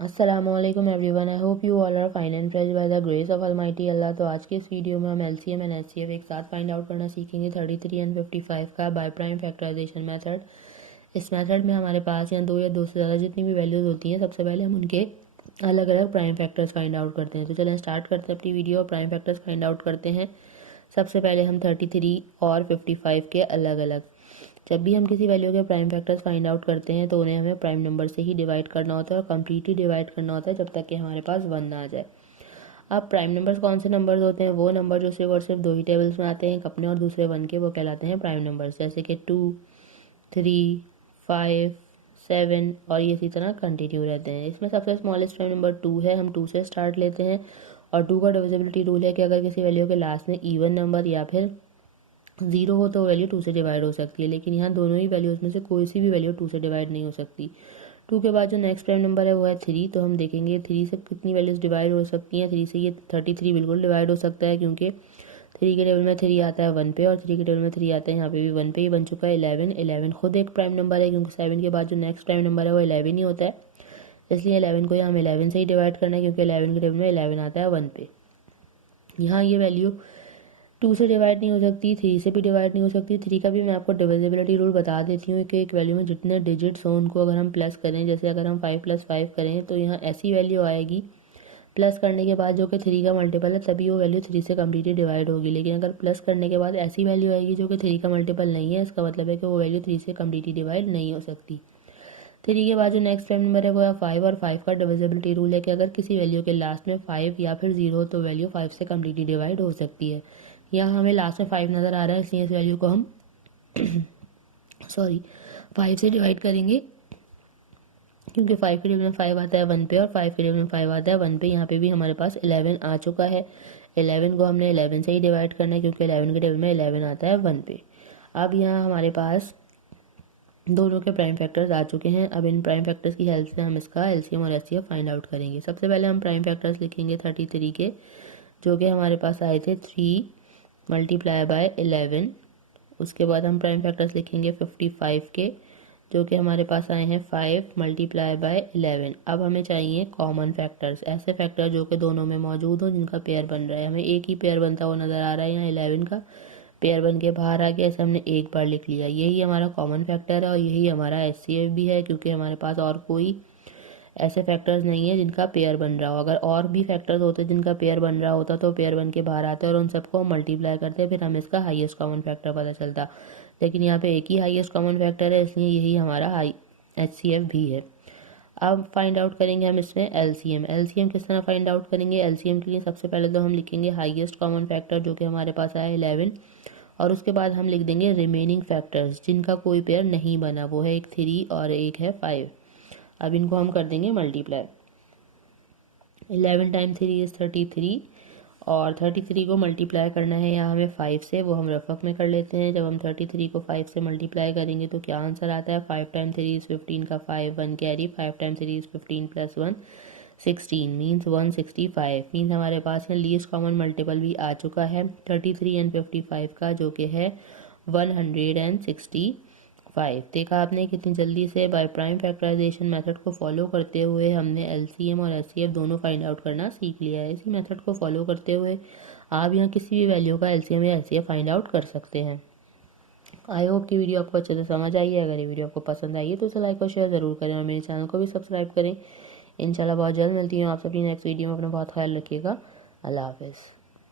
अस्सलामुअलैकुम everyone, I hope you all are fine and fresh by the grace of almighty Allah. तो आज के इस वीडियो में हम एलसीएम एंड एचसीएफ एक साथ फाइंड आउट करना सीखेंगे 33 एंड 55 का बाय प्राइम फैक्टराइजेशन मेथड। इस मेथड में हमारे पास यहाँ दो या दो से ज़्यादा जितनी भी वैल्यूज़ होती हैं, सबसे पहले हम उनके अलग अलग प्राइम फैक्टर्स फाइंड आउट करते हैं। तो चलें स्टार्ट करते हैं अपनी वीडियो और प्राइम फैक्टर्स फाइंड आउट करते हैं। सबसे पहले हम 33 और 55 के अलग अलग, जब भी हम किसी वैल्यू के प्राइम फैक्टर्स फाइंड आउट करते हैं तो उन्हें हमें प्राइम नंबर से ही डिवाइड करना होता है और कम्प्लीटली डिवाइड करना होता है जब तक कि हमारे पास 1 ना आ जाए। अब प्राइम नंबर्स कौन से नंबर्स होते हैं? वो नंबर जो सिर्फ और सिर्फ दो ही टेबल्स में आते हैं, एक अपने और दूसरे 1 के, वो कहलाते हैं प्राइम नंबर्स। जैसे कि 2, 3, 5, 7 और ये इसी तरह कंटिन्यू रहते हैं। इसमें सबसे स्मॉलेस्ट प्राइम नंबर 2 है, हम 2 से स्टार्ट लेते हैं। और 2 का डिविजिबिलिटी रूल है कि अगर किसी वैल्यू के लास्ट में इवन नंबर या फिर 0 हो तो वैल्यू 2 से डिवाइड हो सकती है, लेकिन यहाँ दोनों ही वैल्यूज़ में से कोई सी भी वैल्यू 2 से डिवाइड नहीं हो सकती। 2 के बाद जो नेक्स्ट प्राइम नंबर है वो है 3। तो हम देखेंगे 3 से कितनी वैल्यूज़ डिवाइड हो सकती हैं। 3 से ये 33 बिल्कुल डिवाइड हो सकता है, क्योंकि 3 के टेबल में 3 आता है 1 पे और 3 के टेबल में 3 आता है यहाँ पे भी 1 पे। ही बन चुका है 11। 11 खुद एक प्राइम नंबर है, क्योंकि 7 के बाद जो नेक्स्ट प्राइम नंबर है वो 11 ही होता है, इसलिए 11 को यहाँ हम 11 से ही डिवाइड करना है, क्योंकि 11 के टेबल में 11 आता है 1 पे। यहाँ ये वैल्यू 2 से डिवाइड नहीं हो सकती, 3 से भी डिवाइड नहीं हो सकती। 3 का भी मैं आपको डिविजिबिलिटी रूल बता देती हूँ कि एक वैल्यू में जितने डिजिट्स हों उनको अगर हम प्लस करें, जैसे अगर हम 5 + 5 करें तो यहाँ ऐसी वैल्यू आएगी प्लस करने के बाद जो कि 3 का मल्टीपल है, तभी वो वैल्यू 3 से कम्प्लीटली डिवाइड होगी। लेकिन अगर प्लस करने के बाद ऐसी वैल्यू आएगी जो कि 3 का मल्टीपल नहीं है, इसका मतलब है कि वो वैल्यू 3 से कम्प्लीटली डिवाइड नहीं हो सकती। 3 के बाद जो नेक्स्ट प्राइम नंबर है वो है 5, और 5 का डिविजिबिलिटी रूल है कि अगर किसी वैल्यू के लास्ट में 5 या फिर 0 तो वैल्यू 5 से कम्प्लीटली डिवाइड हो सकती है। यहाँ हमें लास्ट में 5 नज़र आ रहा है, इसलिए इस वैल्यू को हम 5 से डिवाइड करेंगे, क्योंकि 5 के टेबल में 5 आता है 1 पे और 5 के टेबल में 5 आता है 1 पे। यहाँ पे भी हमारे पास 11 आ चुका है। 11 को हमने 11 से ही डिवाइड करना है, क्योंकि 11 के टेबल में 11 आता है 1 पे। अब यहाँ हमारे पास दोनों के प्राइम फैक्टर्स आ चुके हैं। अब इन प्राइम फैक्टर्स की हेल्प से हम इसका एलसीएम और एचसीएफ फाइंड आउट करेंगे। सबसे पहले हम प्राइम फैक्टर्स लिखेंगे 33 के, जो कि हमारे पास आए थे 3 × 11। उसके बाद हम प्राइम फैक्टर्स लिखेंगे 55 के, जो कि हमारे पास आए हैं 5 × 11। अब हमें चाहिए कॉमन फैक्टर्स, ऐसे फैक्टर जो कि दोनों में मौजूद हो, जिनका पेयर बन रहा है। हमें एक ही पेयर बनता हुआ नज़र आ रहा है, यहाँ 11 का पेयर बन के बाहर आ गया, ऐसे हमने एक बार लिख लिया। यही हमारा कॉमन फैक्टर है और यही हमारा एचसीएफ भी है, क्योंकि हमारे पास और कोई ऐसे फैक्टर्स नहीं है जिनका पेयर बन रहा हो। अगर और भी फैक्टर्स होते जिनका पेयर बन रहा होता तो पेयर बन के बाहर आते और उन सबको मल्टीप्लाई करते, फिर हमें इसका हाईएस्ट कॉमन फैक्टर पता चलता। लेकिन यहाँ पे एक ही हाईएस्ट कॉमन फैक्टर है, इसलिए यही हमारा हाई एचसीएफ भी है। अब फाइंड आउट करेंगे हम इसमें एलसीएम। एलसीएम किस तरह फाइंड आउट करेंगे? एलसीएम के लिए सबसे पहले तो हम लिखेंगे हाईएस्ट कॉमन फैक्टर, जो कि हमारे पास आया 11, और उसके बाद हम लिख देंगे रिमेनिंग फैक्टर्स जिनका कोई पेयर नहीं बना, वो है एक 3 और एक है 5। अब इनको हम कर देंगे मल्टीप्लाई। 11 × 3 = 33, और 33 को मल्टीप्लाई करना है यहाँ हमें 5 से, वो हम रफक में कर लेते हैं। जब हम 33 को 5 से मल्टीप्लाई करेंगे तो क्या आंसर आता है? 5 × 3 = 15 का 5 1 कैरी, 5 × 3 = 15 + 1 16 मीन्स 165। मीन्स हमारे पास यहाँ लीस्ट कॉमन मल्टीपल भी आ चुका है 33 एंड 55 का, जो कि है 165। देखा आपने कितनी जल्दी से बाय प्राइम फैक्टराइजेशन मेथड को फॉलो करते हुए हमने एलसीएम और एचसीएफ दोनों फाइंड आउट करना सीख लिया है। इसी मेथड को फॉलो करते हुए आप यहाँ किसी भी वैल्यू का एलसीएम या एचसीएफ फाइंड आउट कर सकते हैं। आई होप कि वीडियो आपको अच्छे से समझ आई है। अगर ये वीडियो आपको पसंद आई है तो इसे लाइक और शेयर ज़रूर करें और मेरे चैनल को भी सब्सक्राइब करें। इंशाल्लाह बहुत जल्द मिलती हूँ आप सभी नेक्स्ट वीडियो में। अपना बहुत ख्याल रखिएगा। अल्लाह हाफिज़।